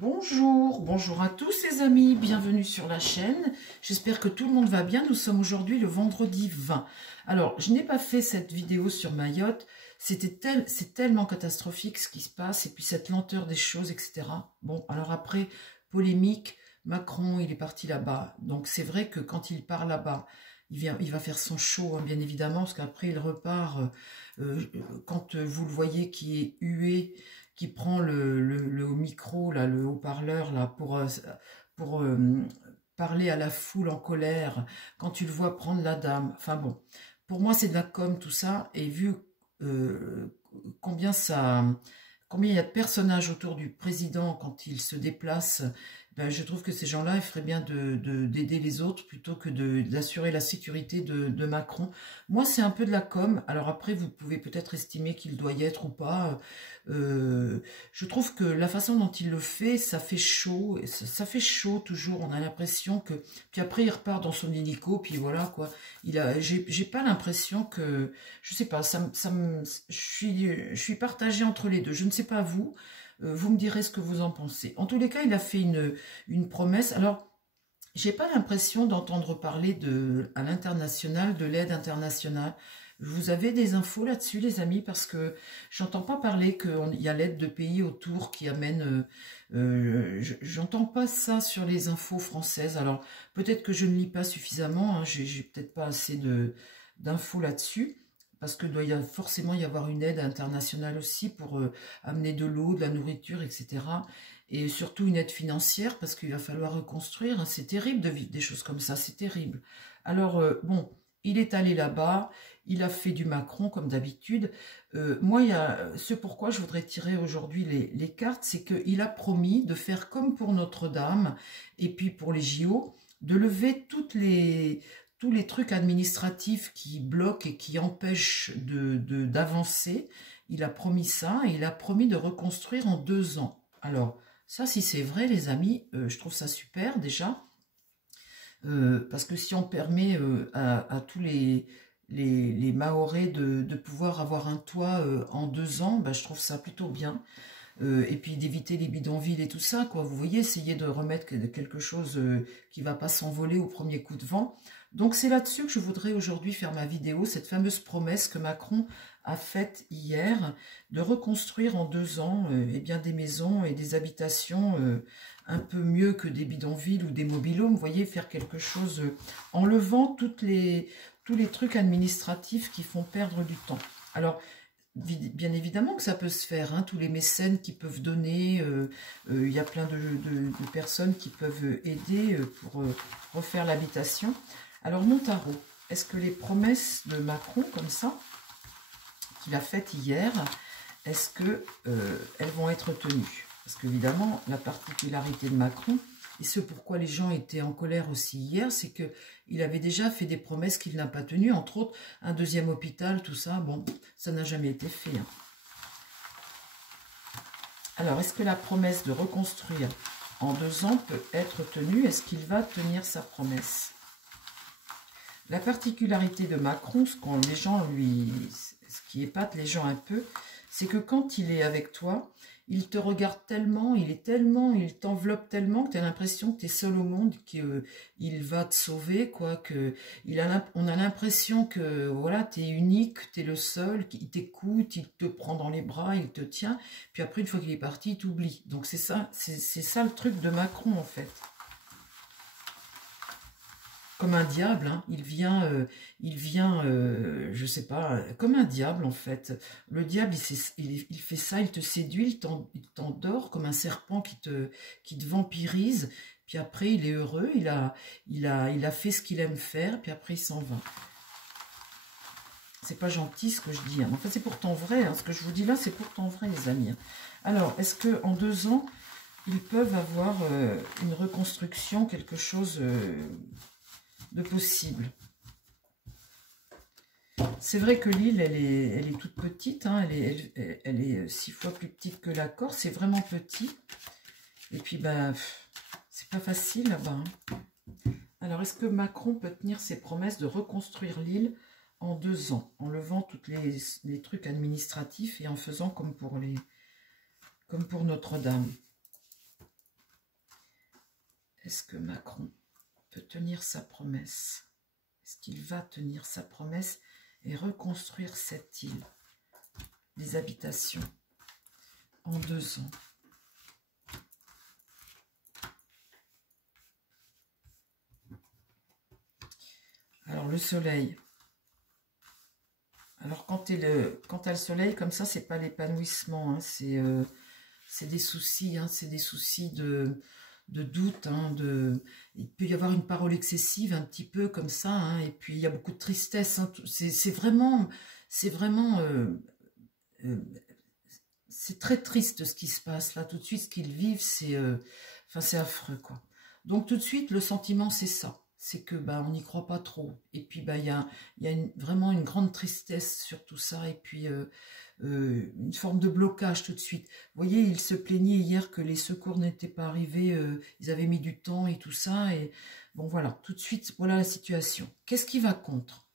Bonjour, bonjour à tous les amis, bienvenue sur la chaîne. J'espère que tout le monde va bien. Nous sommes aujourd'hui le vendredi 20. Alors, je n'ai pas fait cette vidéo sur Mayotte. C'est tellement catastrophique ce qui se passe et puis cette lenteur des choses, etc. Bon, alors après, polémique, Macron, il est parti là-bas. Donc c'est vrai que quand il part là-bas, il va faire son show, hein, bien évidemment, parce qu'après il repart, quand vous le voyez qui est hué, qui prend le micro, là, le haut-parleur, là, pour parler à la foule en colère, quand tu le vois prendre la dame. Enfin bon, pour moi, c'est de la com, tout ça, et vu combien il y a de personnages autour du président quand il se déplace, ben, je trouve que ces gens-là, ils feraient bien d'aider les autres plutôt que d'assurer la sécurité de Macron. Moi, c'est un peu de la com. Alors après, vous pouvez peut-être estimer qu'il doit y être ou pas. Je trouve que la façon dont il le fait, ça fait chaud. Ça fait chaud toujours. On a l'impression que... Puis après, il repart dans son hélico, puis voilà, quoi. J'ai pas l'impression que... Je sais pas, je suis partagée entre les deux. Je ne sais pas vous. Vous me direz ce que vous en pensez. En tous les cas, il a fait une promesse. Alors, j'ai pas l'impression d'entendre parler à l'international, de l'aide internationale. Vous avez des infos là-dessus, les amis, parce que j'entends pas parler qu'il y a l'aide de pays autour qui amène... j'entends pas ça sur les infos françaises. Alors, peut-être que je ne lis pas suffisamment, hein, j'ai peut-être pas assez d'infos là-dessus, parce que doit forcément y avoir une aide internationale aussi pour amener de l'eau, de la nourriture, etc. Et surtout une aide financière, parce qu'il va falloir reconstruire. C'est terrible de vivre des choses comme ça, c'est terrible. Alors, bon, il est allé là-bas, il a fait du Macron, comme d'habitude. Moi, ce pourquoi je voudrais tirer aujourd'hui les cartes, c'est qu'il a promis de faire comme pour Notre-Dame, et puis pour les JO, de lever tous les trucs administratifs qui bloquent et qui empêchent d'avancer. Il a promis ça et il a promis de reconstruire en 2 ans. Alors, ça, si c'est vrai, les amis, je trouve ça super déjà. Parce que si on permet à tous les Mahorais de pouvoir avoir un toit en 2 ans, ben, je trouve ça plutôt bien. Et puis d'éviter les bidonvilles et tout ça, quoi. Vous voyez, essayer de remettre quelque chose qui ne va pas s'envoler au premier coup de vent. Donc c'est là-dessus que je voudrais aujourd'hui faire ma vidéo, cette fameuse promesse que Macron a faite hier, de reconstruire en 2 ans eh bien, des maisons et des habitations un peu mieux que des bidonvilles ou des mobil-homes. Vous voyez, faire quelque chose en levant tous les trucs administratifs qui font perdre du temps. Alors, bien évidemment que ça peut se faire, hein, tous les mécènes qui peuvent donner, il y a plein de personnes qui peuvent aider pour refaire l'habitation. Alors mon tarot, est-ce que les promesses de Macron, comme ça, qu'il a faites hier, est-ce que elles vont être tenues? Parce qu'évidemment, la particularité de Macron, et ce pourquoi les gens étaient en colère aussi hier, c'est qu'il avait déjà fait des promesses qu'il n'a pas tenues, entre autres un 2e hôpital, tout ça, bon, ça n'a jamais été fait. Hein. Alors, est-ce que la promesse de reconstruire en 2 ans peut être tenue? Est-ce qu'il va tenir sa promesse? La particularité de Macron, ce qui épate les gens un peu, c'est que quand il est avec toi, il te regarde tellement, il t'enveloppe tellement que tu as l'impression que tu es seul au monde, qu'il va te sauver, quoi, on a l'impression que voilà, tu es unique, tu es le seul, qu'il t'écoute, il te prend dans les bras, il te tient, puis après, une fois qu'il est parti, il t'oublie. Donc c'est ça le truc de Macron, en fait. Comme un diable, hein. Il vient, je sais pas, comme un diable en fait. Le diable, il fait ça, il te séduit, il t'endort comme un serpent qui te vampirise. Puis après, il est heureux, il a fait ce qu'il aime faire, puis après, il s'en va. C'est pas gentil ce que je dis, hein. Enfin, c'est pourtant vrai, hein. Ce que je vous dis là, c'est pourtant vrai, les amis. Alors, est-ce que en 2 ans, ils peuvent avoir une reconstruction, quelque chose de possible? C'est vrai que l'île, elle est toute petite, hein, elle est 6 fois plus petite que la Corse, c'est vraiment petit. Et puis, ben, c'est pas facile là-bas. Hein. Alors, est-ce que Macron peut tenir ses promesses de reconstruire l'île en 2 ans, en levant tous les trucs administratifs et en faisant comme pour Notre-Dame? est-ce que Macron peut tenir sa promesse? Est-ce qu'il va tenir sa promesse et reconstruire cette île, les habitations, en 2 ans? Alors, le soleil. Alors, quand tu as le soleil, comme ça, c'est pas l'épanouissement, hein, c'est des soucis, hein, c'est des soucis de doute, hein, il peut y avoir une parole excessive, un petit peu comme ça, hein, et puis il y a beaucoup de tristesse, hein, c'est vraiment, c'est très triste ce qui se passe là, tout de suite, ce qu'ils vivent, c'est affreux, quoi. Donc, tout de suite, le sentiment, c'est ça. C'est que on n'y croit pas trop. Et puis il y a vraiment une grande tristesse sur tout ça. Et puis une forme de blocage tout de suite. Vous voyez, il se plaignait hier que les secours n'étaient pas arrivés. Ils avaient mis du temps et tout ça. Et bon voilà, tout de suite, voilà la situation. Qu'est-ce qui va contre?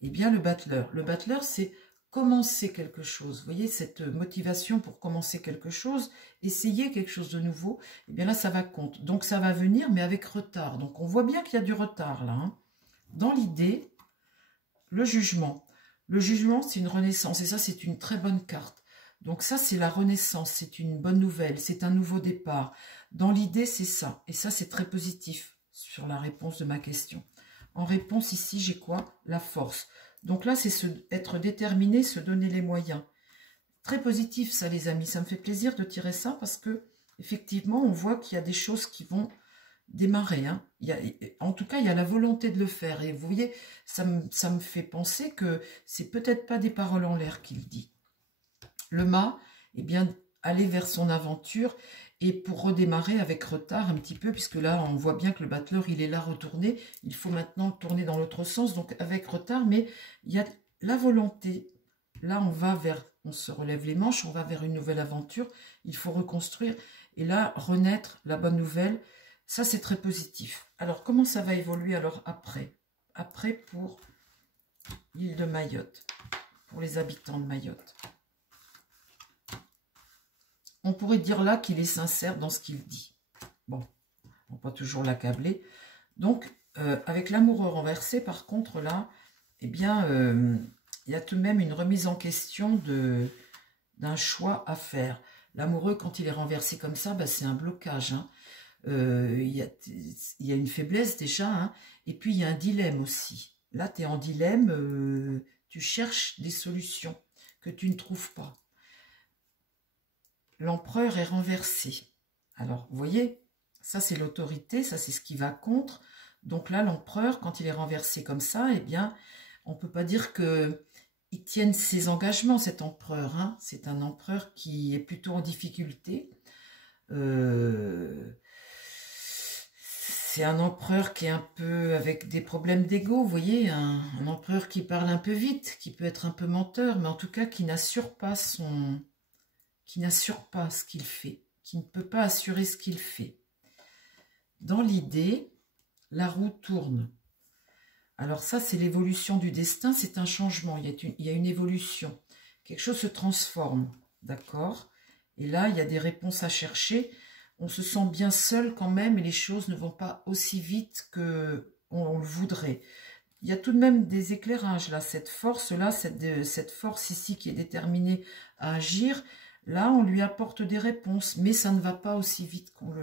Eh bien le battleur. Le battleur, c'est commencer quelque chose. Vous voyez, cette motivation pour commencer quelque chose, essayer quelque chose de nouveau, et bien là, ça va contre. Donc, ça va venir, mais avec retard. Donc, on voit bien qu'il y a du retard, là. Hein. Dans l'idée, le jugement. Le jugement, c'est une renaissance, et ça, c'est une très bonne carte. Donc, ça, c'est la renaissance, c'est une bonne nouvelle, c'est un nouveau départ. Dans l'idée, c'est ça. Et ça, c'est très positif sur la réponse de ma question. En réponse, ici, j'ai quoi? La force. Donc là, c'est être déterminé, se donner les moyens. Très positif, ça, les amis. Ça me fait plaisir de tirer ça parce que, effectivement, on voit qu'il y a des choses qui vont démarrer. Hein. En tout cas, il y a la volonté de le faire. Et vous voyez, ça me fait penser que c'est peut-être pas des paroles en l'air qu'il dit. Le mât, eh bien, aller vers son aventure et pour redémarrer avec retard un petit peu, puisque là, on voit bien que le battleur, il est là retourné. Il faut maintenant tourner dans l'autre sens, donc avec retard, mais il y a la volonté. Là, on se relève les manches, on va vers une nouvelle aventure. Il faut reconstruire. Et là, renaître, la bonne nouvelle, ça, c'est très positif. Alors, comment ça va évoluer alors après? Après, pour l'île de Mayotte, pour les habitants de Mayotte. On pourrait dire là qu'il est sincère dans ce qu'il dit. Bon, on ne va pas toujours l'accabler. Donc, avec l'amoureux renversé, par contre, là, eh bien, il y a tout de même une remise en question d'un choix à faire. L'amoureux, quand il est renversé comme ça, c'est un blocage. Hein. Il y a une faiblesse déjà, hein, et puis il y a un dilemme aussi. Là, tu es en dilemme, tu cherches des solutions que tu ne trouves pas. L'empereur est renversé. Alors, vous voyez, ça c'est l'autorité, ça c'est ce qui va contre. Donc là, l'empereur, quand il est renversé comme ça, eh bien, on ne peut pas dire qu'il tienne ses engagements, cet empereur. Hein. C'est un empereur qui est plutôt en difficulté. C'est un empereur qui est un peu avec des problèmes d'ego, vous voyez, un empereur qui parle un peu vite, qui peut être un peu menteur, mais en tout cas qui n'assure pas ce qu'il fait, qui ne peut pas assurer ce qu'il fait. Dans l'idée, la roue tourne. Alors ça, c'est l'évolution du destin, c'est un changement, il y a une évolution. Quelque chose se transforme, d'accord? Et là, il y a des réponses à chercher. On se sent bien seul quand même et les choses ne vont pas aussi vite qu'on le voudrait. Il y a tout de même des éclairages là, cette force-là, cette force ici qui est déterminée à agir. Là, on lui apporte des réponses, mais ça ne va pas aussi vite qu'on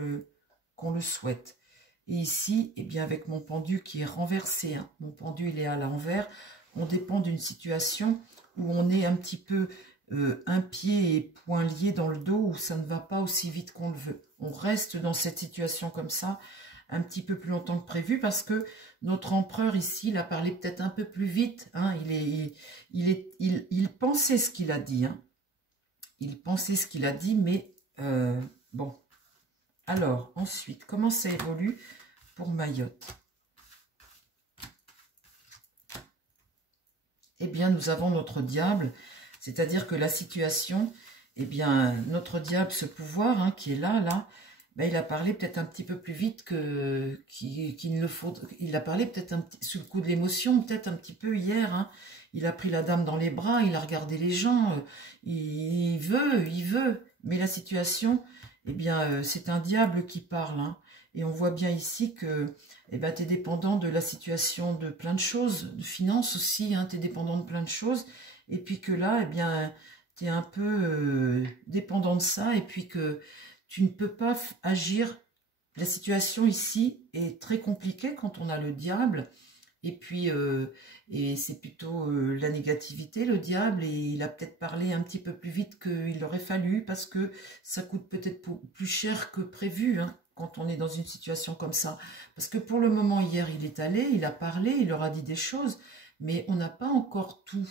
le souhaite. Et ici, eh bien, avec mon pendu qui est renversé, hein, mon pendu il est à l'envers, on dépend d'une situation où on est un petit peu un pied et point lié dans le dos, où ça ne va pas aussi vite qu'on le veut. On reste dans cette situation comme ça, un petit peu plus longtemps que prévu, parce que notre empereur ici, il a parlé peut-être un peu plus vite, hein, il pensait ce qu'il a dit, hein. Il pensait ce qu'il a dit, mais bon. Alors, ensuite, comment ça évolue pour Mayotte? Eh bien, nous avons notre diable, c'est-à-dire que la situation, eh bien, notre diable, ce pouvoir hein, qui est là, ben, il a parlé peut-être un petit peu plus vite qu'il ne le faut. Il a parlé peut-être sous le coup de l'émotion, peut-être un petit peu hier, hein. Il a pris la dame dans les bras, il a regardé les gens, il veut, mais la situation, eh bien, c'est un diable qui parle, hein. Et on voit bien ici que eh ben, tu es dépendant de la situation de plein de choses, de finances aussi, hein, tu es dépendant de plein de choses. Et puis que là, eh bien, tu es un peu dépendant de ça et puis que tu ne peux pas agir. La situation ici est très compliquée quand on a le diable. Et puis, et c'est plutôt la négativité, le diable, et il a peut-être parlé un petit peu plus vite qu'il aurait fallu, parce que ça coûte peut-être plus cher que prévu, hein, quand on est dans une situation comme ça. Parce que pour le moment, hier, il est allé, il a parlé, il leur a dit des choses, mais on n'a pas encore tout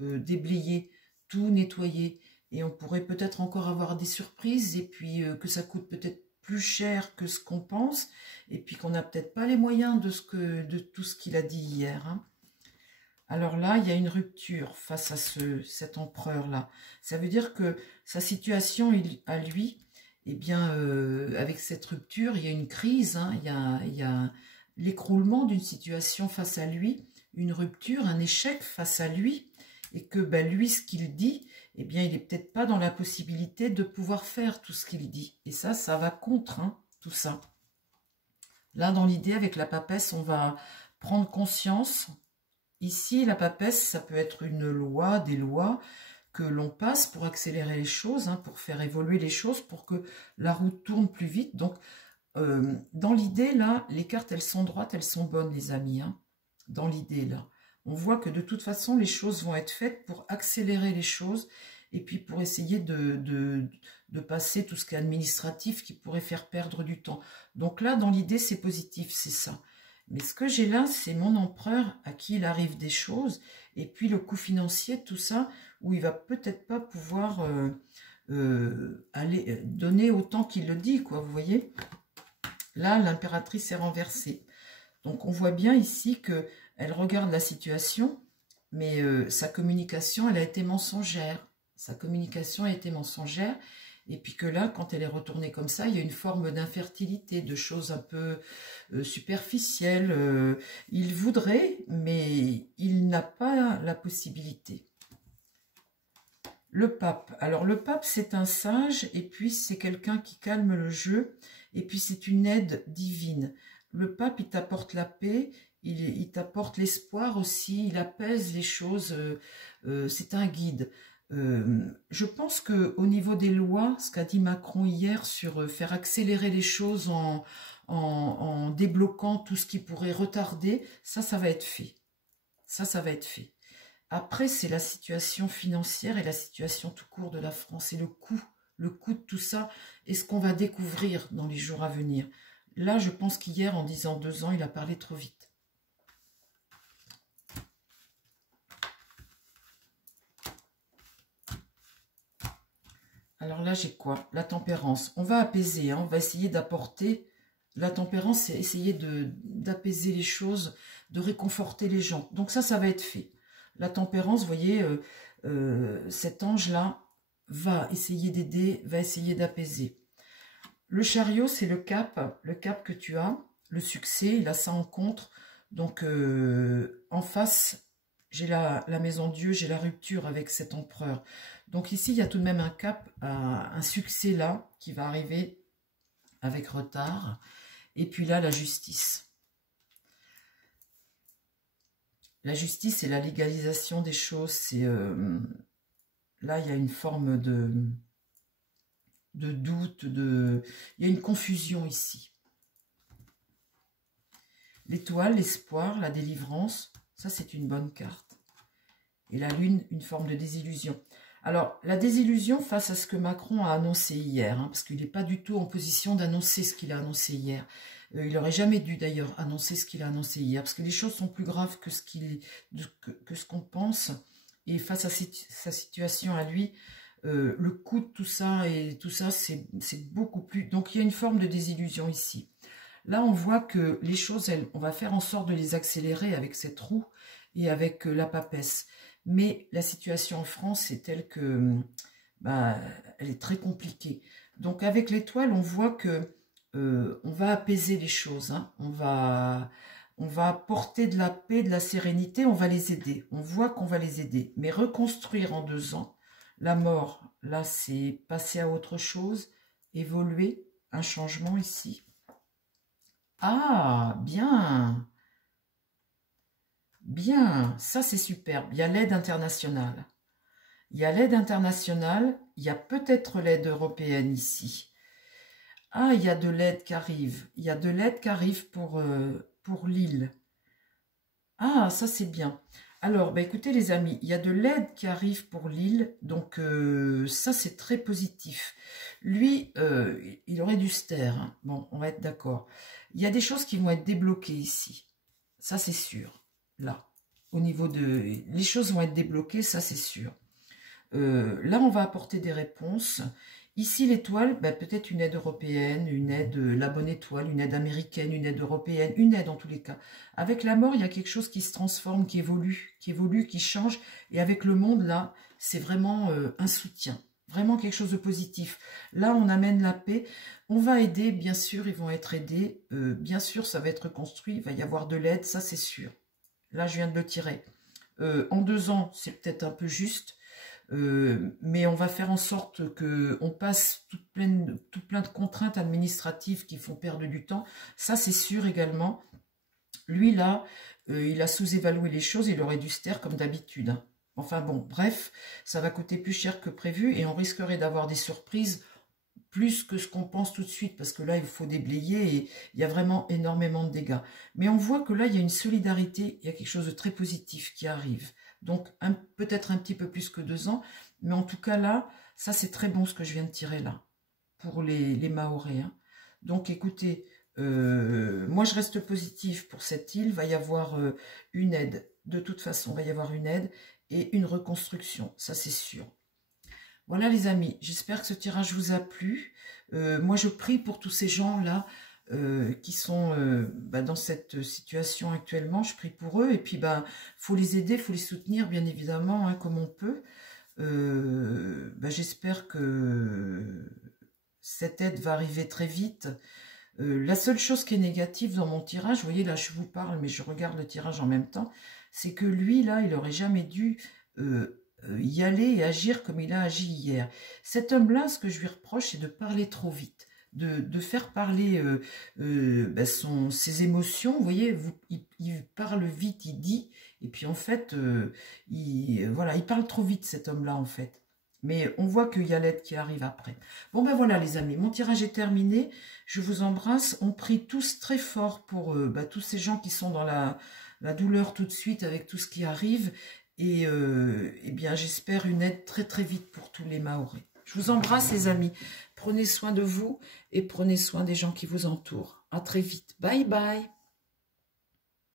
déblayé, tout nettoyé, et on pourrait peut-être encore avoir des surprises, et puis que ça coûte peut-être plus cher que ce qu'on pense, et puis qu'on n'a peut-être pas les moyens de tout ce qu'il a dit hier, hein. Alors là, il y a une rupture face à cet empereur-là. Ça veut dire que sa situation à lui, eh bien, avec cette rupture, il y a une crise, hein, il y a l'écroulement d'une situation face à lui, une rupture, un échec face à lui, et que ben, lui, ce qu'il dit, eh bien, il n'est peut-être pas dans la possibilité de pouvoir faire tout ce qu'il dit. Et ça va contre, hein, tout ça. Là, dans l'idée, avec la papesse, on va prendre conscience. Ici, la papesse, ça peut être une loi, des lois que l'on passe pour accélérer les choses, hein, pour faire évoluer les choses, pour que la route tourne plus vite. Donc, dans l'idée, là, les cartes, elles sont droites, elles sont bonnes, les amis, hein, dans l'idée, là. On voit que de toute façon, les choses vont être faites pour accélérer les choses et puis pour essayer de passer tout ce qui est administratif qui pourrait faire perdre du temps. Donc là, dans l'idée, c'est positif, c'est ça. Mais ce que j'ai là, c'est mon empereur à qui il arrive des choses et puis le coût financier, tout ça, où il va peut-être pas pouvoir aller donner autant qu'il le dit, quoi, vous voyez. Là, l'impératrice est renversée. Donc on voit bien ici que elle regarde la situation, mais sa communication, elle a été mensongère. Sa communication a été mensongère. Et puis que là, quand elle est retournée comme ça, il y a une forme d'infertilité, de choses un peu superficielles. Il voudrait, mais il n'a pas la possibilité. Le pape. Alors le pape, c'est un sage, et puis c'est quelqu'un qui calme le jeu, et puis c'est une aide divine. Le pape, il t'apporte la paix, il t'apporte l'espoir aussi, il apaise les choses, c'est un guide. Je pense qu'au niveau des lois, ce qu'a dit Macron hier sur faire accélérer les choses en débloquant tout ce qui pourrait retarder, ça va être fait. Ça va être fait. Après, c'est la situation financière et la situation tout court de la France et le coût de tout ça et ce qu'on va découvrir dans les jours à venir. Là, je pense qu'hier, en disant 2 ans, il a parlé trop vite. Alors là, j'ai quoi? La tempérance. On va apaiser, hein, on va essayer d'apporter... La tempérance, c'est essayer d'apaiser les choses, de réconforter les gens. Donc ça va être fait. La tempérance, vous voyez, cet ange-là va essayer d'aider, va essayer d'apaiser. Le chariot, c'est le cap que tu as, le succès, il a ça en contre. Donc, en face, j'ai la maison Dieu, j'ai la rupture avec cet empereur. Donc ici, il y a tout de même un cap, un succès là, qui va arriver avec retard. Et puis là, la justice. La justice, c'est la légalisation des choses. C'est là, il y a une forme de doute, il y a une confusion ici. L'étoile, l'espoir, la délivrance, ça c'est une bonne carte. Et la lune, une forme de désillusion. Alors, la désillusion face à ce que Macron a annoncé hier, hein, parce qu'il n'est pas du tout en position d'annoncer ce qu'il a annoncé hier. Il n'aurait jamais dû d'ailleurs annoncer ce qu'il a annoncé hier, parce que les choses sont plus graves que ce qu'on pense. Et face à sa situation à lui, le coût de tout ça, c'est beaucoup plus... Donc, il y a une forme de désillusion ici. Là, on voit que les choses, on va faire en sorte de les accélérer avec cette roue et avec la papesse. Mais la situation en France est telle que bah, elle est très compliquée. Donc avec l'étoile, on voit que on va apaiser les choses. Hein. On va apporter de la paix, de la sérénité, on va les aider. On voit qu'on va les aider. Mais reconstruire en 2 ans, la mort, là c'est passer à autre chose. évoluer, un changement ici. Ah, bien. Bien, ça c'est superbe. Il y a l'aide internationale. Il y a l'aide internationale, il y a peut-être l'aide européenne ici. Ah, il y a de l'aide qui arrive. Il y a de l'aide qui arrive pour l'île. Ah, ça c'est bien. Alors, bah, écoutez les amis, il y a de l'aide qui arrive pour l'île, donc ça c'est très positif. Lui, il aurait dû se taire, hein. Bon, on va être d'accord. Il y a des choses qui vont être débloquées ici, ça c'est sûr. Là, au niveau de... Les choses vont être débloquées, ça c'est sûr. Là, on va apporter des réponses. Ici, l'étoile, bah, peut-être une aide européenne, une aide, la bonne étoile, une aide américaine, une aide européenne, une aide en tous les cas. Avec la mort, il y a quelque chose qui se transforme, qui évolue, qui change. Et avec le monde, là, c'est vraiment un soutien. Vraiment quelque chose de positif. Là, on amène la paix. On va aider, bien sûr, ils vont être aidés. Bien sûr, ça va être construit. Il va y avoir de l'aide, ça c'est sûr. Là, je viens de le tirer. En 2 ans, c'est peut-être un peu juste. Mais on va faire en sorte qu'on passe tout plein de contraintes administratives qui font perdre du temps. Ça, c'est sûr également. Lui, là, il a sous-évalué les choses. Il aurait dû se taire comme d'habitude, hein. Enfin bon, bref, ça va coûter plus cher que prévu et on risquerait d'avoir des surprises plus que ce qu'on pense tout de suite, parce que là, il faut déblayer et il y a vraiment énormément de dégâts. Mais on voit que là, il y a une solidarité, il y a quelque chose de très positif qui arrive. Donc, peut-être un petit peu plus que 2 ans, mais en tout cas, là, ça, c'est très bon ce que je viens de tirer là, pour les Mahorais, hein. Donc, écoutez, moi, je reste positive pour cette île. Il va y avoir une aide. De toute façon, il va y avoir une aide et une reconstruction, ça, c'est sûr. Voilà les amis, j'espère que ce tirage vous a plu. Moi je prie pour tous ces gens-là qui sont dans cette situation actuellement. Je prie pour eux et puis faut les aider, faut les soutenir bien évidemment, hein, comme on peut. J'espère que cette aide va arriver très vite. La seule chose qui est négative dans mon tirage, vous voyez là je vous parle mais je regarde le tirage en même temps, c'est que lui là il aurait jamais dû... y aller et agir comme il a agi hier. Cet homme-là, ce que je lui reproche, c'est de parler trop vite, de faire parler ses émotions. Vous voyez, il parle vite, il dit, et puis en fait, il parle trop vite, cet homme-là, en fait. Mais on voit qu'il y a l'aide qui arrive après. Bon, ben voilà, les amis, mon tirage est terminé. Je vous embrasse. On prie tous très fort pour tous ces gens qui sont dans la douleur tout de suite avec tout ce qui arrive. Et bien, j'espère une aide très très vite pour tous les Mahorais. Je vous embrasse les amis. Prenez soin de vous et prenez soin des gens qui vous entourent. À très vite. Bye bye.